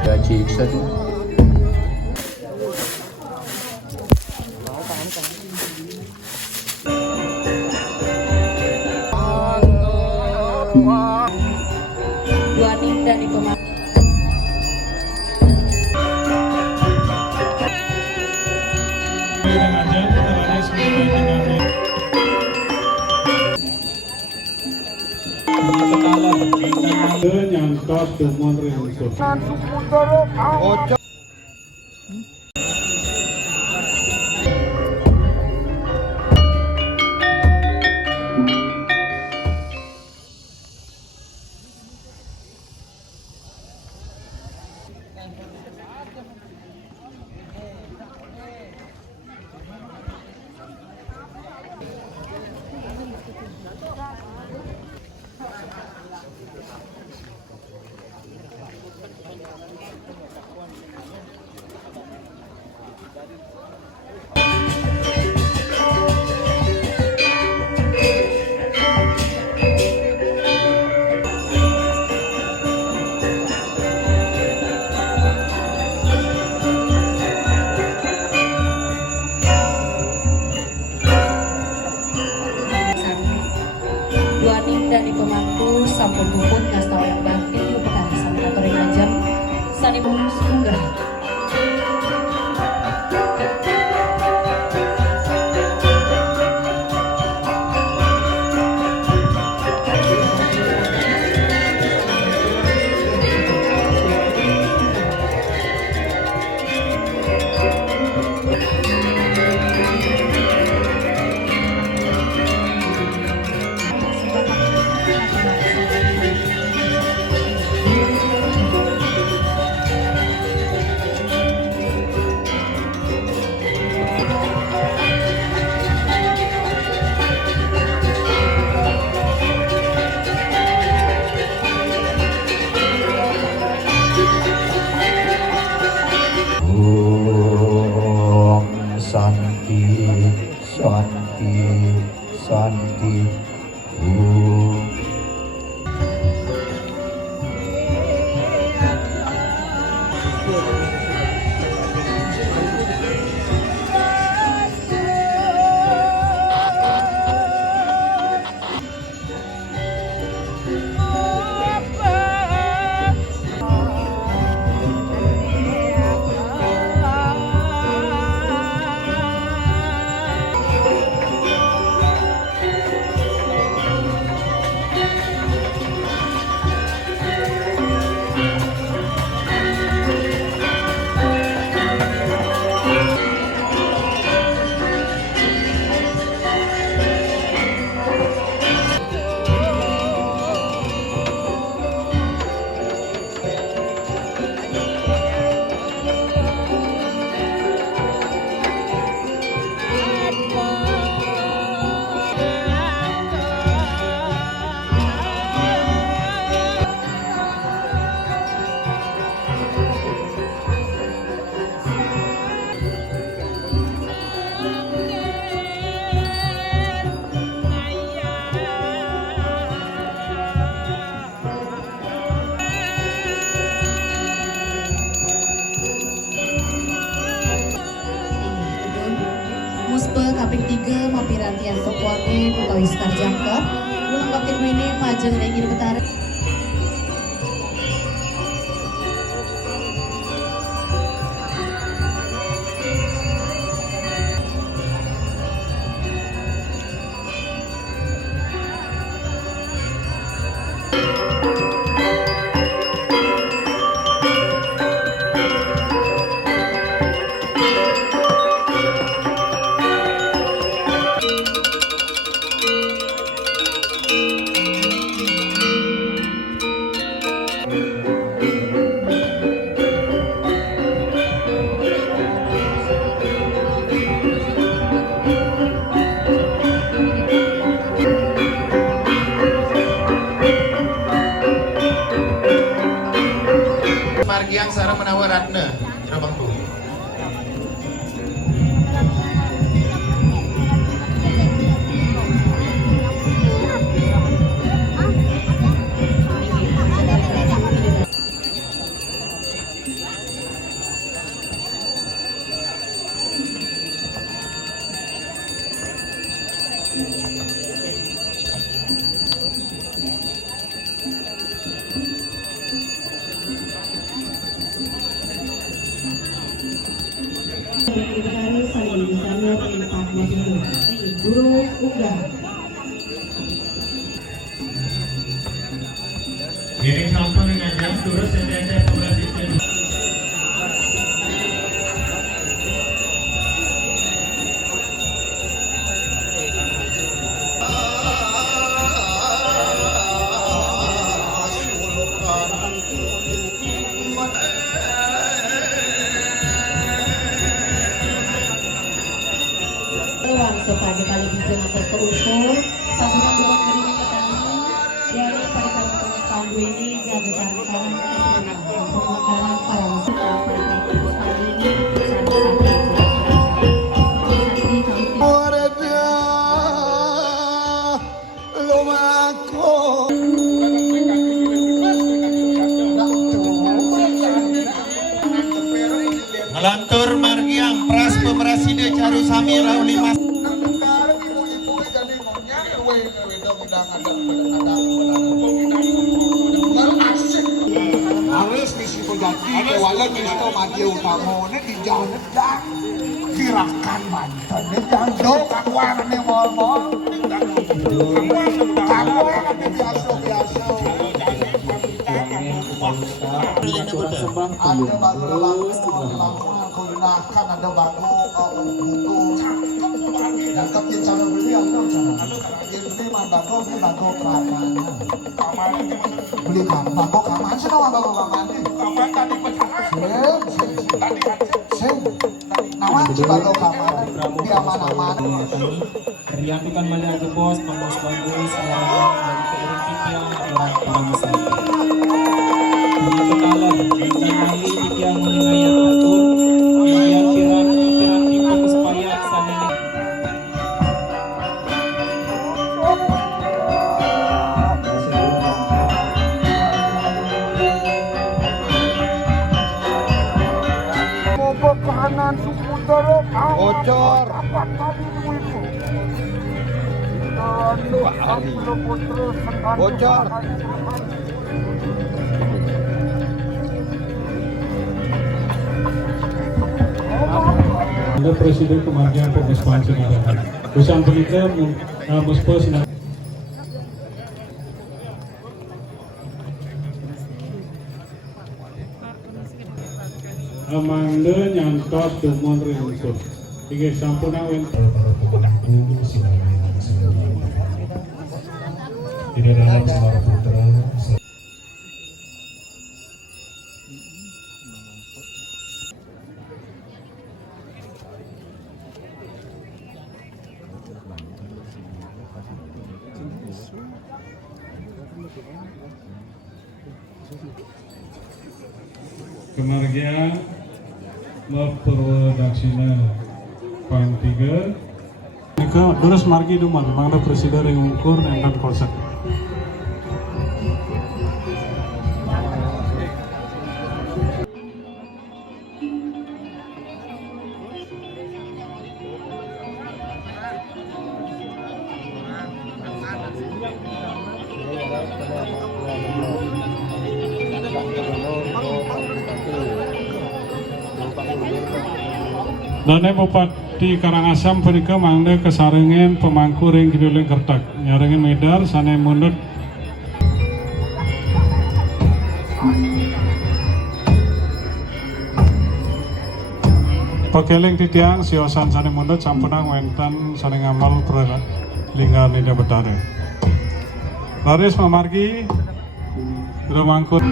Gaji iksan. Dua ning dan itu mah. Yang top semua Dua ning dan itu mantu sampun puput ngastawa yang bakti upekan sami aturing ajam sani sunggah. Santi, Santi, Santi. Muspe kaping 3 mapirantian Kepuane utawi Sekar Jangkar ulang batin wini majeng ringin betara. Margiang sareng menawa Ratna. Cina Bangku. Sekretari Saling Desainer Empat Mobil Guru Uga. Ini sampun ngajak terus sedaya pembahasan. Orang sebagai kali bijak atas terukur sambutan bukan dari petani dari pada tahun ini jaga sarang pemakaran para wisata pada pagi ini Melantur Margiang Pras Pemerasida Caru Samira Ulimas. Aris di Sipojati, walau kita maju utama, di jalan dan gerakan Banten, dan do kawan nih mal, kawan nih biasa. Ada bagus, gunakan ada bagus, dan kepin cara beli apa cara? Ini bagus keamanan. Beli bagus keamanan, senang bagus keamanan. Keamanan tadi pecahan. Sen. Nama si bagus keamanan, dia aman-aman. Riatukan Maya Aja Bos, Bos Bagus, orang dari keiring Tipiang, orang Pamasai. Kenalan, Janali Tipiang Meningayat Atur, Tipiang Piranti Fokus Payak Sanini. Kanan suku teruk bocor bocor Anda Presiden Kementerian Pemerintahan Semarang. Usaha penikah Muspo Sinar. Amanda nyantos dumon rinso. Tiga sampuna wen. Tidak dalam Semara Putra. Kemargian Purwadaksina Pang 3 Nika terus margi duman Mangda Presiden yang ukur dan konsep Dane Bupati Karangasem punika mangda kesarengen pemangku ring Kiduleng Kertak nyarengen medar sane mundut Pakeling titiang siosan sane mundut sampunang wenten sane ngamal linggar nida betare Laris memargi rumangkut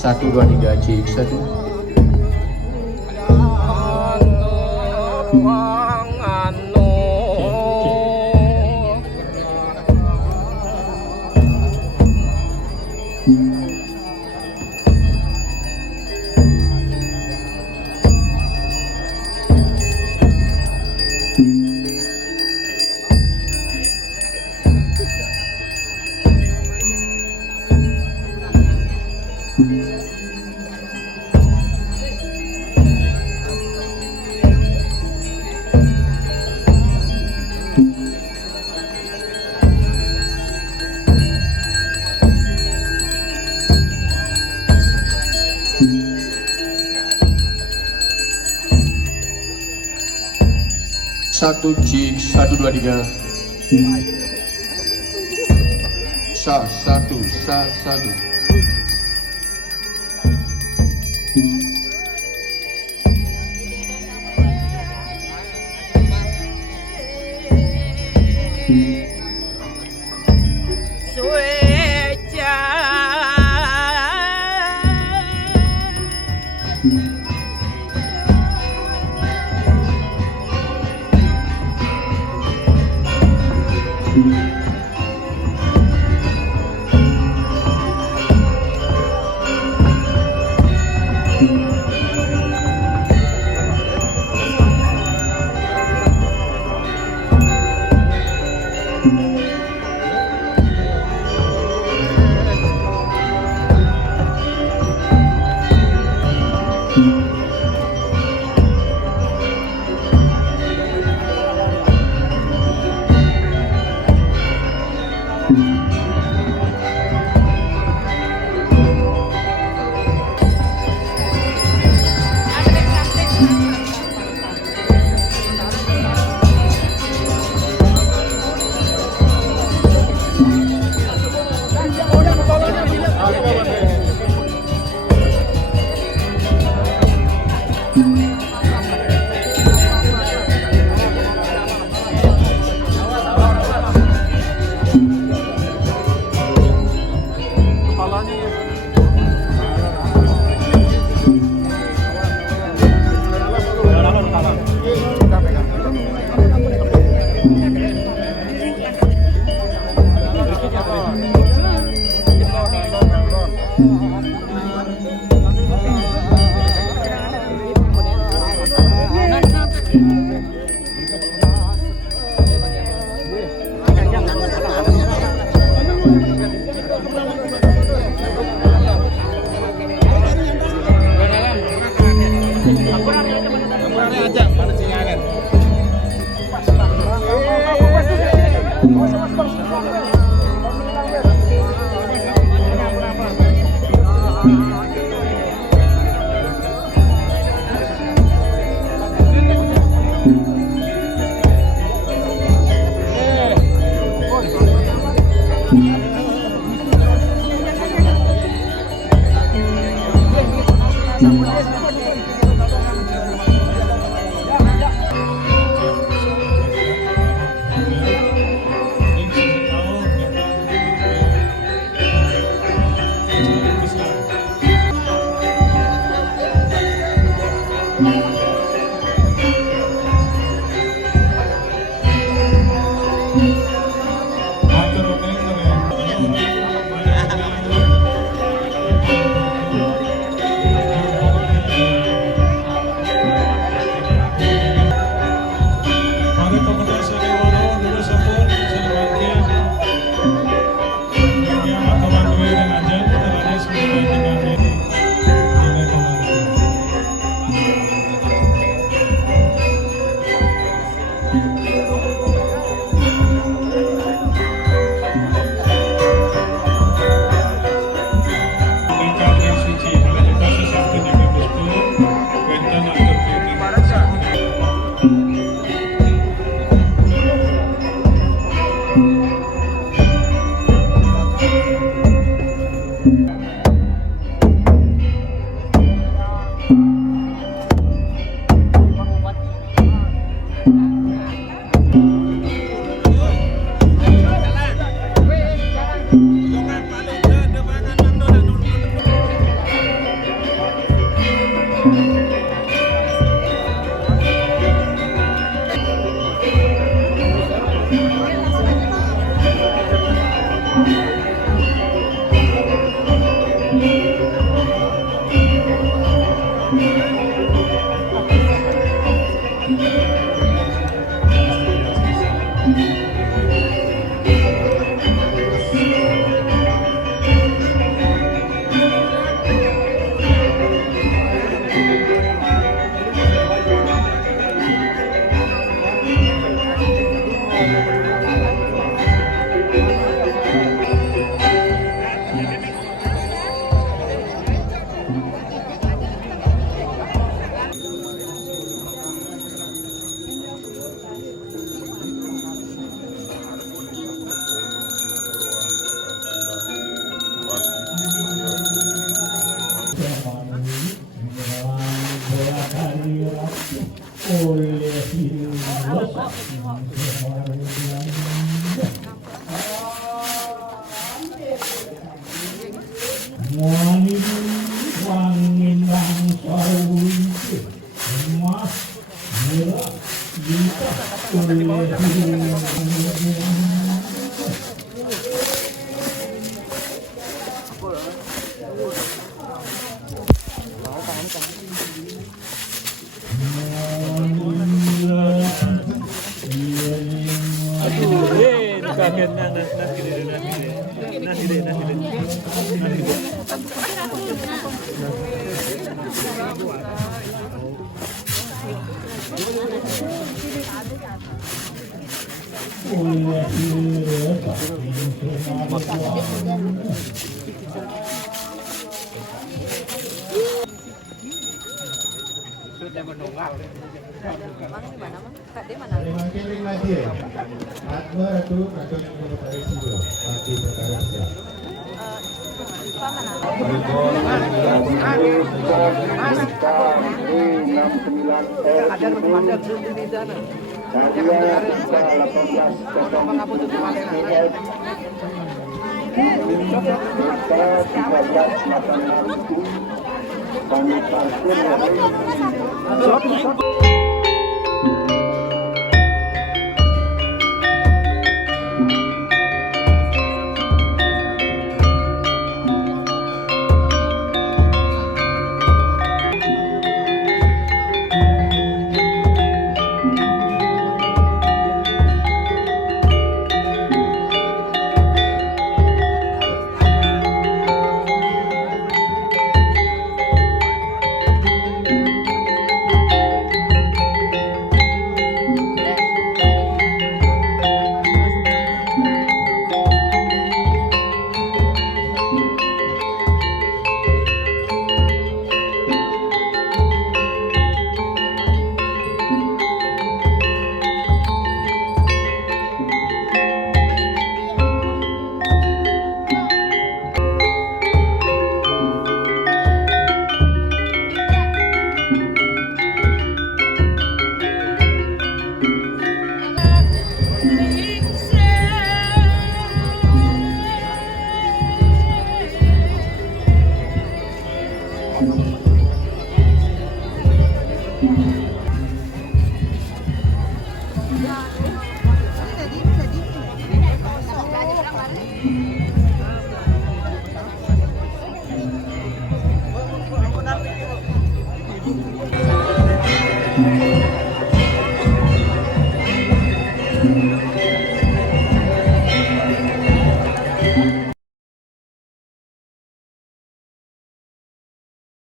Satu, dua, tiga, cek satu. Satu, cik, 1, 2, 3. Satu. Wangin bangsawi emas merah bintang Kiring lagi ya. Atma Ratu atau yang dari Sido. Pati perkara siap. Kami parkir